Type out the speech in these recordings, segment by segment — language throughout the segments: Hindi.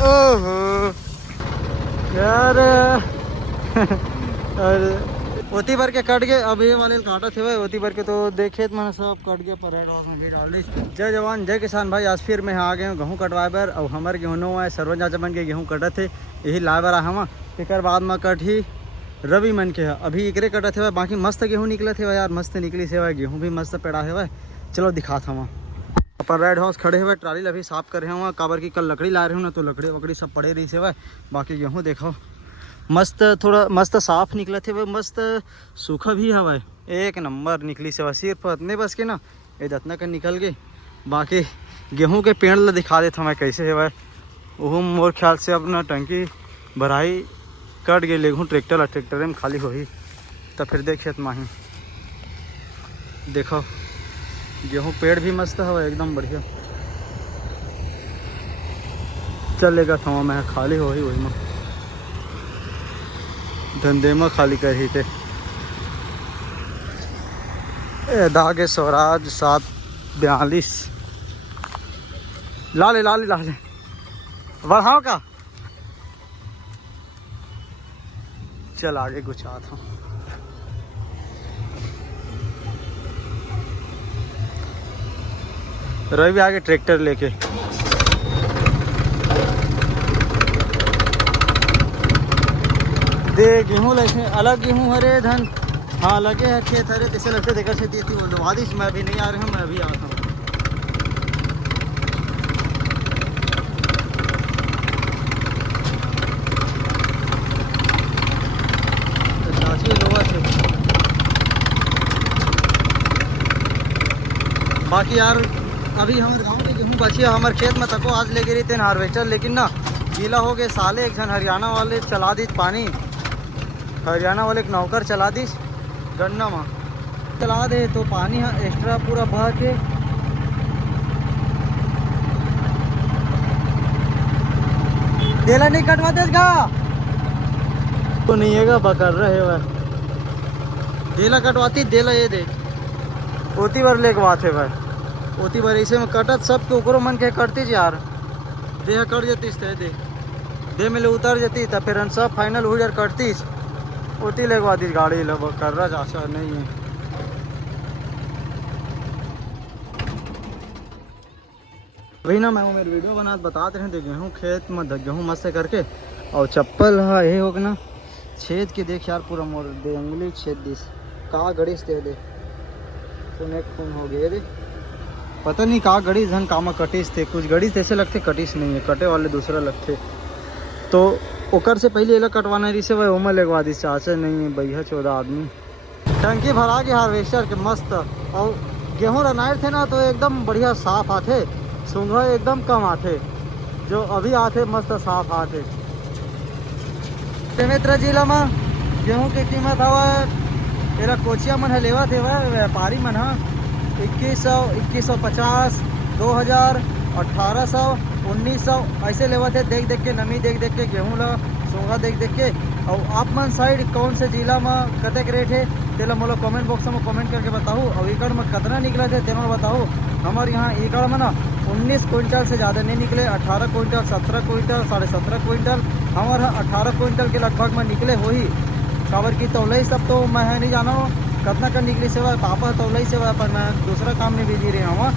ओहो यार अरे ओती भर के कट गए। अब ये वाले काटा थे भाई ओती भर के, तो देखे मैंने सब कट गए पर हाउस में भी डाल दी। जय जवान जय किसान भाई, आज फिर मैं आ गए गेहूँ कटवाए बर। अब हमारे गेहूँ है सरवन चाचा बन के गेहूँ कटत थे, यही लाए बर हम। एक बाद में कट ही रवि मन के है, अभी एकरे कटत थे भाई। बाकी मस्त गेहूँ निकले थे भाई यार, मस्त निकली से भाई, गेहूँ भी मस्त पेड़ा है भाई। चलो दिखा था वहाँ पर रेड हाउस खड़े हुए, ट्राली अभी साफ कर रहे हैं वहाँ। काबर की कल लकड़ी ला रहे हो ना, तो लकड़ी वकड़ी सब पड़े रही से भाई। बाकी गेहूँ देखो मस्त, थोड़ा मस्त साफ निकला थे भाई, मस्त सूखा भी है भाई, एक नंबर निकली से भाई। सिर्फ इतने बस के ना ये दतना का निकल गए। बाकी गेहूं के पेड़ ला दिखा देता मैं कैसे है भाई। वो मोर ख्याल से अपना टंकी भराई कट गए लेगूँ ट्रैक्टर में खाली हो ही, तो फिर देखे माही देखो गेहूं पेड़ भी मस्त है भाई, एकदम बढ़िया चलेगा। थमा मैं खाली हो ही वही में धंधे में खाली कर ही थे। दागे स्वराज 742 ला ले बढ़ाओ का। चल आगे कुछ आता हूँ। रवि आगे ट्रैक्टर लेके दे गेहूँ लगे अलग गेहूँ हरे धन। हाँ लगे है खेत हरे, जैसे लगते देखा खेती थी वो लोहादिश। मैं अभी नहीं आ रहा हूँ, मैं अभी आता हूँ। बाकी यार अभी हमारे गांव के गेहूँ बची है, हमारे खेत में तको आज लेके रही थे हार्वेस्टर, लेकिन ना गीला हो गए साले। एक जन हरियाणा वाले चला दी पानी, हरियाणा वाले एक नौकर चला दी गन्ना में चला दे, तो पानी एक्स्ट्रा पूरा बह के देला नहीं कटवा देगा तो नहीं है बकर रहे भाई। देला कटवाती देला ये दे ओती बार लेके बात है भाई। ओती बार ऐसे में कटत सब के ऊपर मन के कटती यार, देह कट जाती दे में ले उतर जाती, तो फिर सब फाइनल हो यार कटती ओती लगवा दी गाड़ी लब कर रहा जासा नहीं है। वही ना मैं मेरे वीडियो बना बताते रहे थे गेहूँ खेत में गेहूँ मस्त करके। और चप्पल हाँ यही होगा ना छेद के देख यार, पूरा मोड़ दे उंगली छेद दिस कहाँ गड़ीस दे खून हो गए रे। पता नहीं कहाँ गड़ी धन कामा कटिस थे, कुछ गड़ी ऐसे लगते कटिस नहीं है, कटे वाले दूसरा लगते। तो ओकर से पहले ये कटवाना रही से भाई उमर लगवा दी चाचा नहीं है भैया 14 आदमी। टंकी भरा के हार्वेस्टर के मस्त। और गेहूँ रनाए थे ना तो एकदम बढ़िया साफ आते, सूंघा एकदम कम आते, जो अभी आते मस्त साफ आते। बेमेतरा जिला में गेहूँ की कीमत हवा मेरा कोचिया मन है लेवा थे व्यापारी मन है 2100, 2150, 2000, 1800, 1900 ऐसे लेवा थे। देख देख के नमी देख देख के गेहूँ ला सूंघा देख देख के। और आप मन साइड कौन से जिला में कतक रेट है तेला मोला कमेंट बॉक्स में कमेंट करके बताओ। और एकड़ में कितना निकला थे तेना बताओ। हमारे यहाँ एकड़ में ना 19 क्विंटल से ज़्यादा नहीं निकले, 18 क्विंटल, 17 क्विंटल, 17.5 क्विंटल, हमारे 18 क्विंटल के लगभग में निकले हो ही। काबर की तौलई सब तो मैं है नहीं जाना हूँ कितना का निकली से भाई, पापा तौलई से भाई, पर मैं दूसरा काम में बिजी रही हूँ।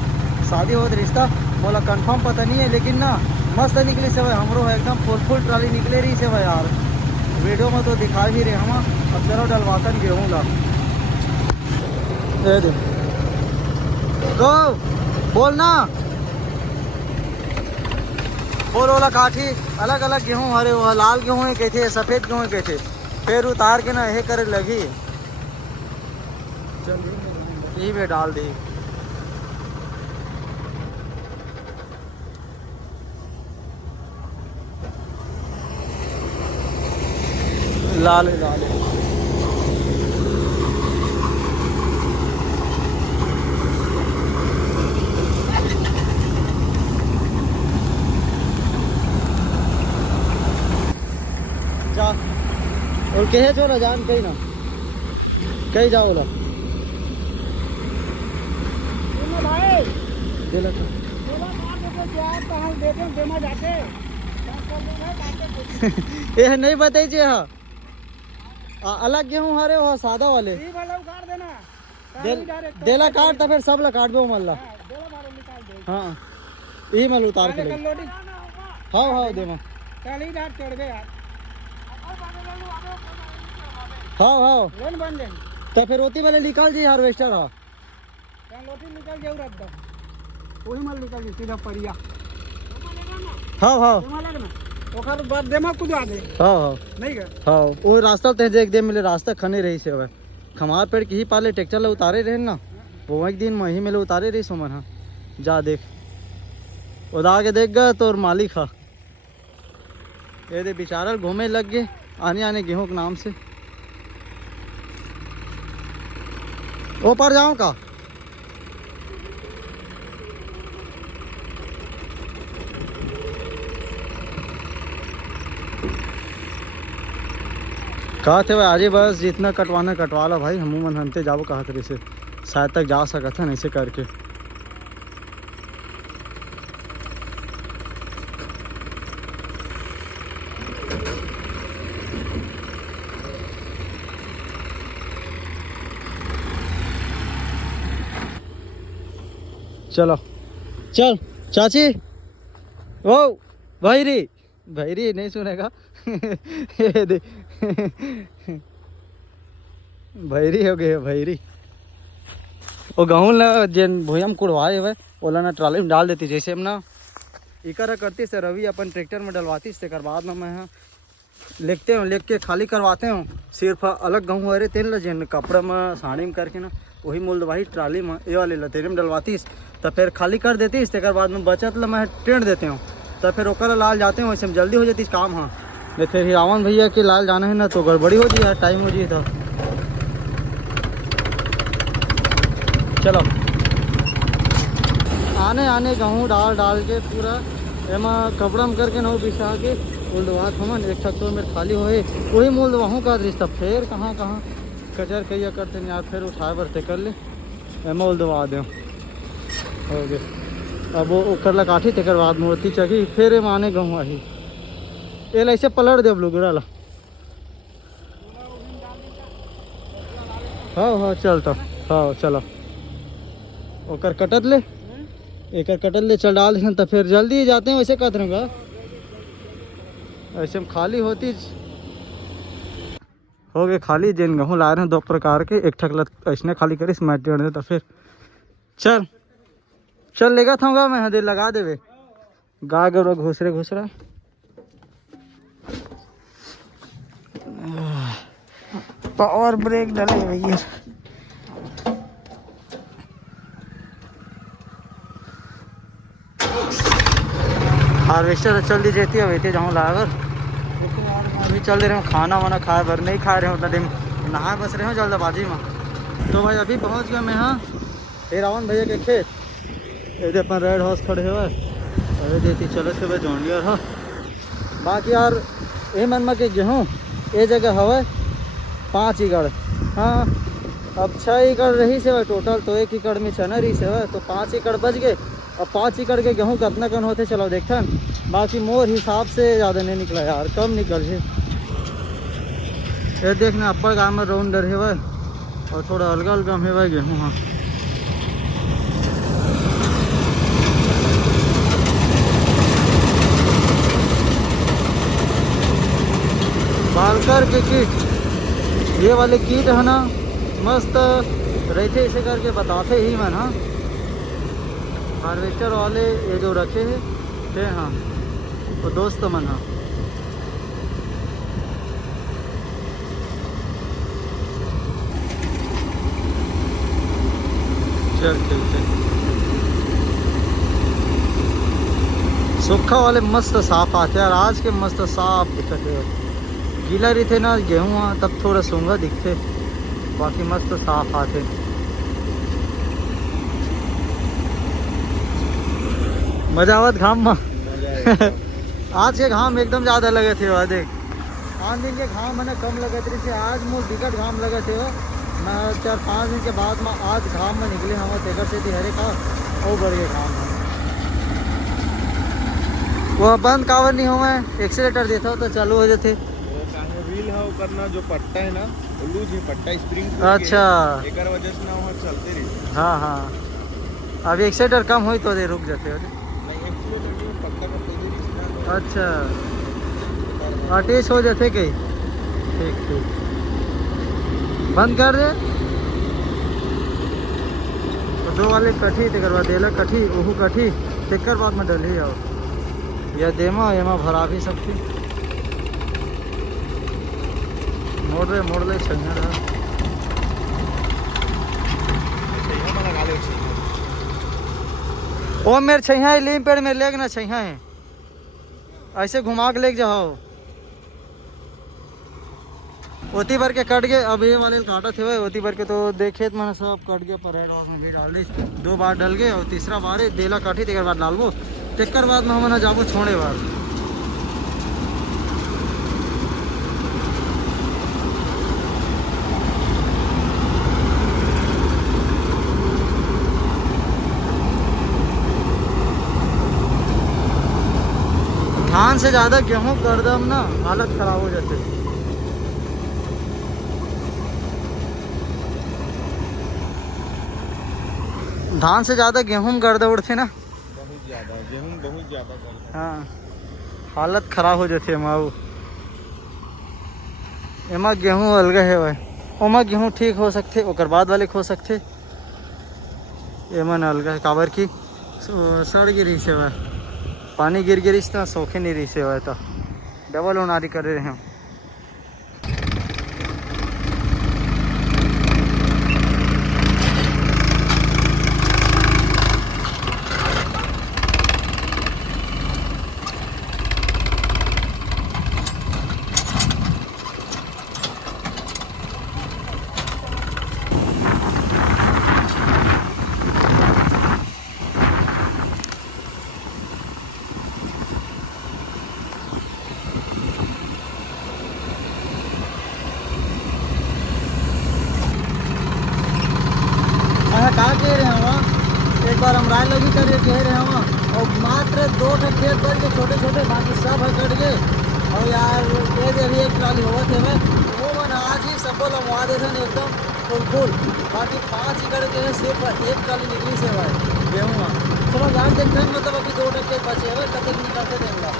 शादी हो रिश्ता बोला कंफर्म पता नहीं है, लेकिन ना मस्त निकली से भाई। हमरो है एकदम फुल ट्राली निकले रही से भाई यार, वीडियो में तो दिखा भी रहे हम। अब जरा डलवाकर गेहूँ ला दे गो बोलना बोला काठी अलग अलग गेहूँ हरे वो लाल गेहूँ है कहते, सफ़ेद गेहूँ कहते, फिर उतार के ना यही करे लगी यही में डाल दी। लाल जा और कहे जो ना जान कहीं ना कहीं जाओ ला भाई ये नहीं बताइए हाँ अलग गेहूँ हरे हो सादा वाले देला काट तो फिर सब ला काट दो मल्ला हाँ यही मल उतार के हाँ हाँ दे हाँ हाँ तो फिर रोटी वाले निकाल जी हार्वेस्टर हाँ निकल जाऊ वही माल निकल सीधा परिया हाँ हाँ ओकर बाद देमा कुदा दे हाँ हाँ नहीं का हाँ वो रास्ता ते देख दे मिले रास्ता खने रही से अब खमार पेड़ की ही पाले ट्रैक्टर ले उतारे रहे ना वो एक दिन मही में ले उतारे रही सुमन हाँ जा देख उदा के देख गा तो मालिक हा ये दे बेचारा घूमे लग गए आने आने गेहूं के नाम से वो पर जाऊं का कहा थे भाई आज बस जितना कटवाना कटवा लो भाई हम मन हनते जाओ कहा थे से शायद तक जा सका था ऐसे करके चलो चल चाची ओ भैरी भैरी नहीं सुनेगा ये दे भैरी हो गए भैरी वो गेहूँ ला जन भूयम कुड़वाए हुए ओला ना ट्राली में डाल देती जैसे हम ना इकरा करती से रवि अपन ट्रैक्टर में डलवाती से बाद में मैं लिखते हूँ लिख के खाली करवाते हूँ सिर्फ अलग गेहूँ अरे तेल जन कपड़ा में साड़ी में करके ना वही मूल दवाई ट्राली में ये वाले लतेरे में डलवातीस तो फिर खाली कर देतीस तेकर बाद में बचत ला मैं टेंट देते हूँ तो फिर ओकर लाल जाते हैं वैसे में जल्दी हो जाती काम हाँ नहीं फिर हिरावन भैया के लाल जाना है ना तो गड़बड़ी हो जी यार टाइम हो जी था चलो आने आने गेहूँ डाल डाल के पूरा एमा कपड़ा में करके ना बिछा के उल्डवा हमन एक छत में खाली होए वही मूल दवाहूँ का रिश्ता फिर कहाँ कहाँ कचर कैया करते यार फिर उठाए बरते कर ले एमा उल्डवा दे हो गए अब वो कर ला काठी तेकर बाद मूर्ति चकी फिर माने गेहूँ आई ये ऐसे पलट दे लोग ला हाँ हाँ चलता हाँ चलो ओकर कटत ले एक कटत ले चल डाल तो फिर जल्दी जाते हैं वैसे कहते रहेगा ऐसे में खाली होती हो गए खाली जिन गेहूँ ला रहे हैं दो प्रकार के एक ठकला ऐसे खाली करी मैट दे तो फिर चल चल लेगा था मैं हदे लगा देवे गा गो घुसरे घुसरा पावर ब्रेक डाले भैया हार्वेस्टर चल दी जाती है वैसे जाऊँ लाकर अभी चल दे रहे हूँ खाना वाना खाए भर नहीं खा रहे हो उतना दिन नहा बस रहे हो जल्दबाजी में तो भाई अभी पहुँच गया मैं हाँ रावण भैया के खेत ये अपन रेड हाउस खड़े हुए अरे देती चलो से भाई जोड़िया हाँ बाकी यार ये मन में कि गेहूँ ये जगह हवा 5 एकड़ हाँ अब 6 एकड़ रही से भाई टोटल तो 1 एकड़ में चना रही से तो 5 एकड़ बच गए अब 5 एकड़ के गेहूँ कितना कन होते चलो देखता बाकी मोर हिसाब से ज़्यादा नहीं निकला यार कम निकल है ये देखना अपर गाँव में राउंडर है भाई और थोड़ा अलग अलग है भाई गेहूँ हाँ बालकर के किट ये वाले किट है ना मस्त रहते ऐसे करके बताते ही मैं हाँ हार्वेस्टर वाले ये जो रखे हैं थे हाँ वो दोस्त मन हाँ चल चल चल सूखा वाले मस्त साफ आते हैं और आज के मस्त साफ दिखते हैं गीला रही थे ना गेहूँ तब थोड़ा सूंगा दिखते बाकी मस्त साफ आते मजा आवत घाम में आज के घाम एकदम ज़्यादा लगे थे वह देख 5 दिन के घाम है ना कम लगे थे आज मुझे विकट घाम लगे थे मैं 4-5 दिन के बाद में आज घाम में निकले हम तेकर से हरे का और बढ़ गए घाम वो बंद कावर नहीं हुआ है, एक्सीलेटर देता हो तो चालू हो जाते। वो काहे व्हील है करना जो पट्टा है ना वो लूज ही पट्टा स्प्रिंग अच्छा एक वजह से ना वहाँ चलते रही। हाँ हाँ, अब एक्सीलेटर कम हुई तो दे रुक जाते हो। नहीं एक्सीलेटर में पट्टा का तेजी रही ना। अच्छा अटैच हो जाते कहीं। ठीक ठीक बंद कर दे। तो दो वाले कठी तेकर बाद देला कठी ओहू कठी तेकर बाद में डली आओ या देमा एमा भरा भी सकती। मोड़ ले छैया रहा। ओ मेरे छैया है लीम पेड़ में लेग ना छैया है ऐसे घुमा के लेके जाओ। ओती भर के कट गए। अब ये वाले काटा थे ओती भर के तो देखे मैंने सब कट गया पर में भी डाल दी। 2 बार डल गए और तीसरा बार देला काठी तेकर बाद डालबो तेकर बाद में हम जाबो छोड़े बार। धान से ज़्यादा गेहूँ कर दम ना हालत खराब हो जाते। धान से ज़्यादा गेहूँ गर्दा उड़ते ना बहुत ज़्यादा गेहूँ बहुत ज़्यादा कर। हाँ हालत खराब हो जाती है माऊ। एमा गेहूँ अलग है भाई। ओमा गेहूँ ठीक हो सकते और बाद वाले हो सकते। एमा न अलग है काबर की सड़ गिरी से भाई पानी गिर गिरी तो सोखे नहीं रही से भाई तो डबल उनारी कर रहे हैं। कहाँ कह रहे हैं एक बार हम राय लगी करके कह रहे हैं और मात्र 2 खेत बढ़ के छोटे छोटे बाकी सब है कट गए। और यार अभी एक ट्राली हुआ थे मैं वो मन आज ही सबको लगवा देते हैं एकदम फुल बाकी 5 एकड़ के हैं सिर्फ एक ट्राली निकली से भाई गेहूँ। चलो यार देखते हैं मतलब अभी 2 खेत बचे हुए कतई निकालते देंगे।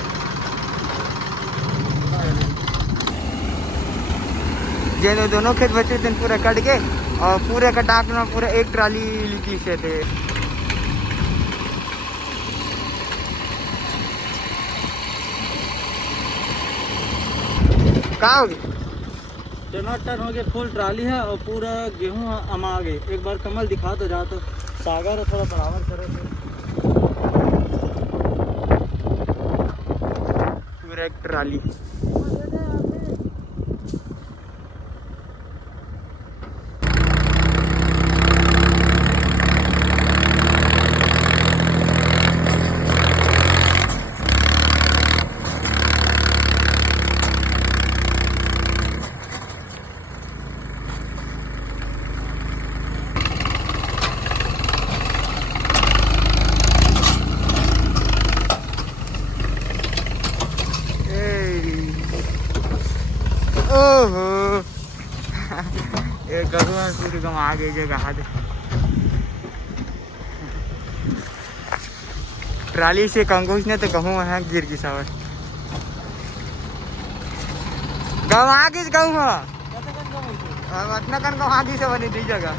जेनो दोनों खेत बचे दिन पूरा कट के और पूरे का टाक में पूरा एक ट्राली लिखी से थे। कहाँ होगी टमाटर हो गए फुल ट्राली है और पूरा गेहूँ अमा गए। एक बार कमल दिखा तो जा तो सागर है थोड़ा बराबर करो पूरा एक ट्राली। ओहो ये गहुआ पूरी गम आ गई जगह ट्राली से कंगूस ने तो कहूँ है गिर की सवर गम आ गई कहूँ अपना कन गम आ गई से बनी दी जगह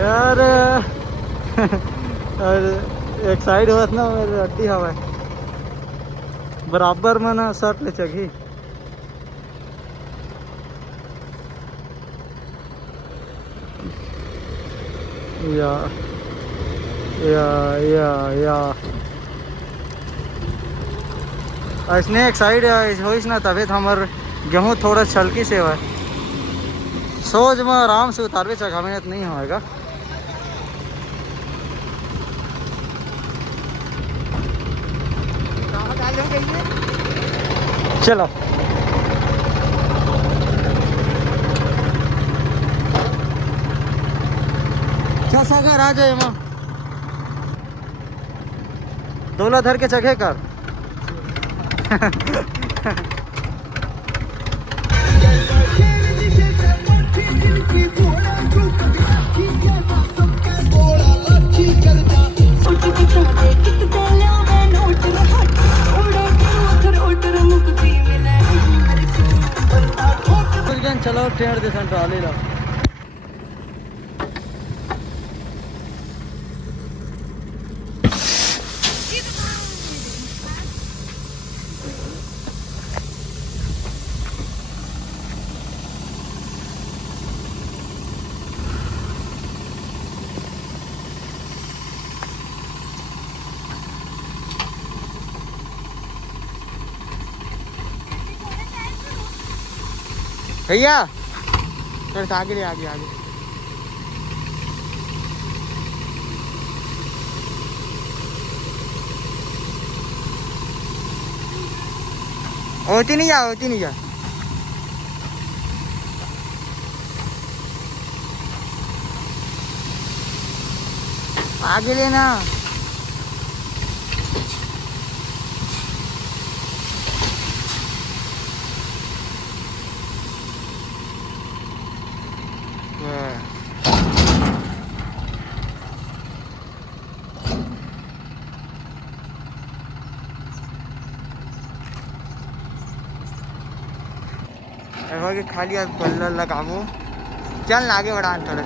यार। एक साइड होत ना मेरे अट्टी हवा बराबर में ना शर्ट ले चगी। या ऐसने एक साइड होइस ना तबे तो हमार गेहूँ थोड़ा छलकी से है सोच में आराम से उतारवे चढ़ा मेहनत नहीं होएगा। चलो चल सागर आ जाए माँ। तोला धर के चखे कर। चलो टेढ़ जैसा ट्राली ला। भैया थोड़ा आगे आगे आगे होती नहीं जा आगे लेना। खाली बल्ला लगाबो चल आगे बढ़ा थोड़ा।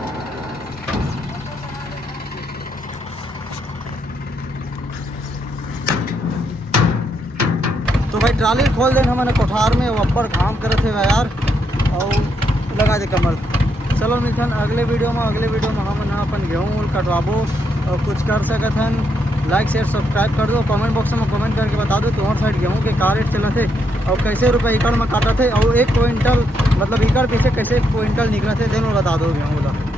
तो भाई ट्राली खोल देना हमने कोठार में ऊपर काम करे थे यार और लगा दे कमल। चलो मिथन अगले वीडियो में हम अपन गेहूँ कटवाबो और कुछ कर सकत हन। लाइक शेयर सब्सक्राइब कर दो। कमेंट बॉक्स में कमेंट करके बता दो तुम्हारे साइड गेहूँ के का रेट चला थे और कैसे रुपये एकड़ में काटा थे और 1 क्विंटल मतलब एकड़ पीछे कैसे क्विंटल निकला थे दोनों बता दो गेहूँ का।